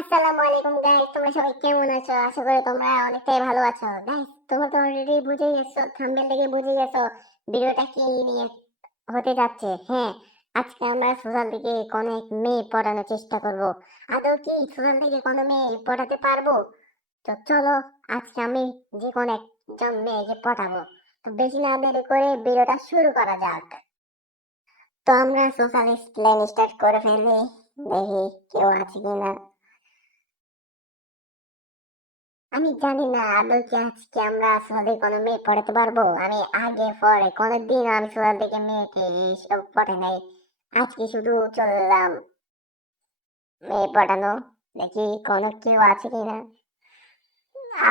আসসালামু আলাইকুম গাইস, তোমরা সবাই কেমন আছো? আশা করি তোমরা অনেকটাই ভালো আছো। গাইস, তোমরা তো অলরেডি বুঝেই গেছো, থাম্বনেল দেখে বুঝে গেছো ভিডিওটা কি নিয়ে হতে যাচ্ছে। হ্যাঁ, আজকে আমরা সোশ্যাল থেকে কোনো এক মেয়ে পড়ানোর চেষ্টা করব। আদৌ কি সোশ্যাল থেকে কোনো মেয়ে পড়াতে পারবো? তো চলো, আজকে আমি যে কোনো একজন মেয়েকে পড়াবো। তো বেশি না দেরি করে ভিডিওটা শুরু করা যাক। তো আমরা সোশ্যাল প্ল্যান স্টার্ট করে ফেলি, দেখি কেউ আছে কিনা। আমি জানি না আদৌ কি আজকে আমরা সোহেল কোনো মেয়ে পড়াতে পারবো। আমি আগে পরে কোনোদিন আমি সোহেল থেকে মেয়েকে এসব পড়ে নাই। আজকে শুধু চললাম মেয়ে পড়ানো, দেখি কোনো কেউ আছে কিনা।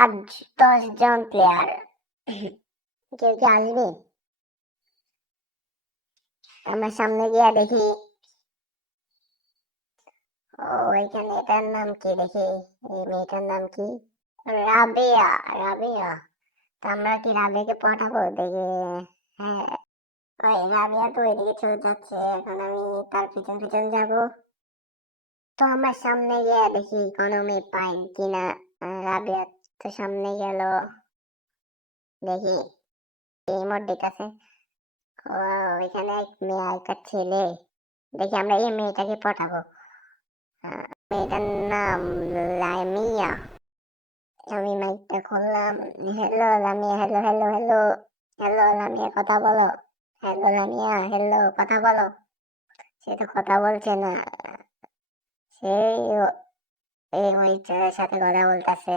8-10 জন প্লেয়ার, কেউ কি আসবে? আমরা সামনে গিয়ে দেখি। ও, এখানে এটার নাম কি দেখি, এই মেয়েটার নাম কি? রাবেয়া। রাবেয়া, তো আমরা কি রাবেয়াকে পটাবো দেখি? হ্যাঁ, ওই রাবিয়া তো ওইদিকে চলে যাচ্ছে, এখন আমি তার পিছন পিছন যাব। তো আমার সামনে গিয়ে দেখি কোনো মেয়ে পাই কিনা। রাবিয়া তো সামনে গেল, দেখি এই মোট দিতেছে। ও, এখানে এক মেয়ে একটা ছেলে, দেখি আমরা এই মেয়েটাকে পটাবো। মেয়েটার নাম লামিয়া। আমি মাইকটা খুললাম। Hello Lamia, hello hello hello. Hello Lamia, কথা বলো। হ্যালো লামিয়া, হ্যালো, কথা বলো। সে তো কথা বলছে না। সেই ওই ছেলের সাথে কথা বলতেছে।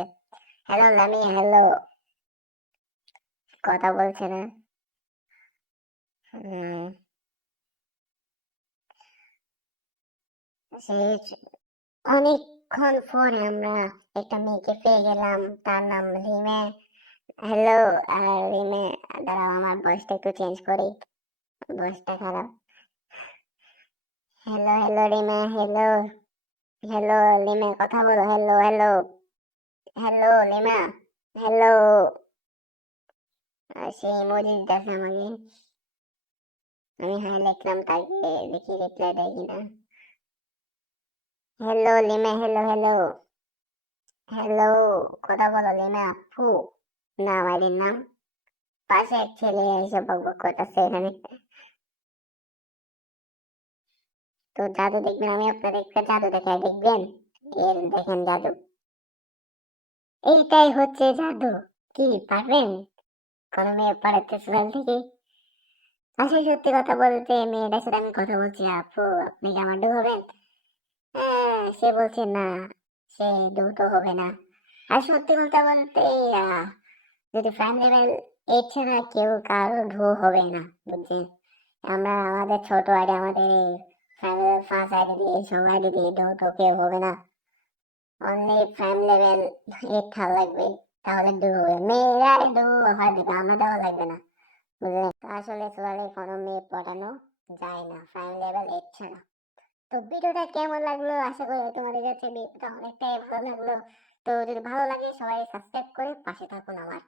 হ্যালো লামিয়া, হ্যালো, কথা বলছে না। উম, সেই অনেকক্ষণ পরে আমরা একটা মেয়েকে পেয়ে গেলাম, তার নাম রিমে। হ্যালো রিমে, দাঁড়াও আমার ভয়েসটা একটু চেঞ্জ করি, ভয়েসটা খারাপ। হ্যালো হ্যালো রিমে, হ্যালো হ্যালো লিমে, কথা বলো। Hello hello hello Lima, hello. সে ইমোজি দিতেছে আমাকে, আমি হাই লিখলাম তাকে, দেখি রিপ্লাই দেয় কিনা। Hello Lima, hello hello hello, কথা বলো লিমা আপু, নাম আইডির নাম। পাশে এক ছেলে এসে বকবক করতেছে এখানে। তো জাদু দেখবেন, আমি আপনাদের একটা জাদু দেখাই, দেখবেন? এর দেখেন জাদু, এইটাই হচ্ছে জাদু। কি পারবেন কোন মেয়ে পাঠাতে সোশ্যাল থেকে? আসলে সত্যি কথা বলতে মেয়েটার সাথে আমি কথা বলছি, আপু আপনি কি আমার ডু হবেন? হ্যাঁ, সে বলছে না, সে ডু তো হবে না। আর সত্যি বলতে বলতে যদি প্রাইম লেভেল 8 ছাড়া কেউ কারো ঢু হবে না, বুঝছেন? আমরা আমাদের ছোট আইডি, আমাদের এই প্রাইম লেভেল 5 আইডি দিয়ে, সব আইডি দিয়ে ঢু তো কেউ হবে না। অনলি প্রাইম লেভেল 8 থাকা লাগবে, তাহলে ঢু হবে। মেয়েরাই ঢু হয় দিবে, আমরা দেওয়া লাগবে না, বুঝলেন? তো আসলে সোলারে কোনো মেয়ে পটানো যায় না প্রাইম লেভেল 8 ছাড়া। তো ভিডিওটা কেমন লাগলো? আশা করি তোমাদের কাছে ভিডিওটা অনেকটাই ভালো লাগলো। তো যদি ভালো লাগে সবাই সাবস্ক্রাইব করে পাশে থাকুন আমার।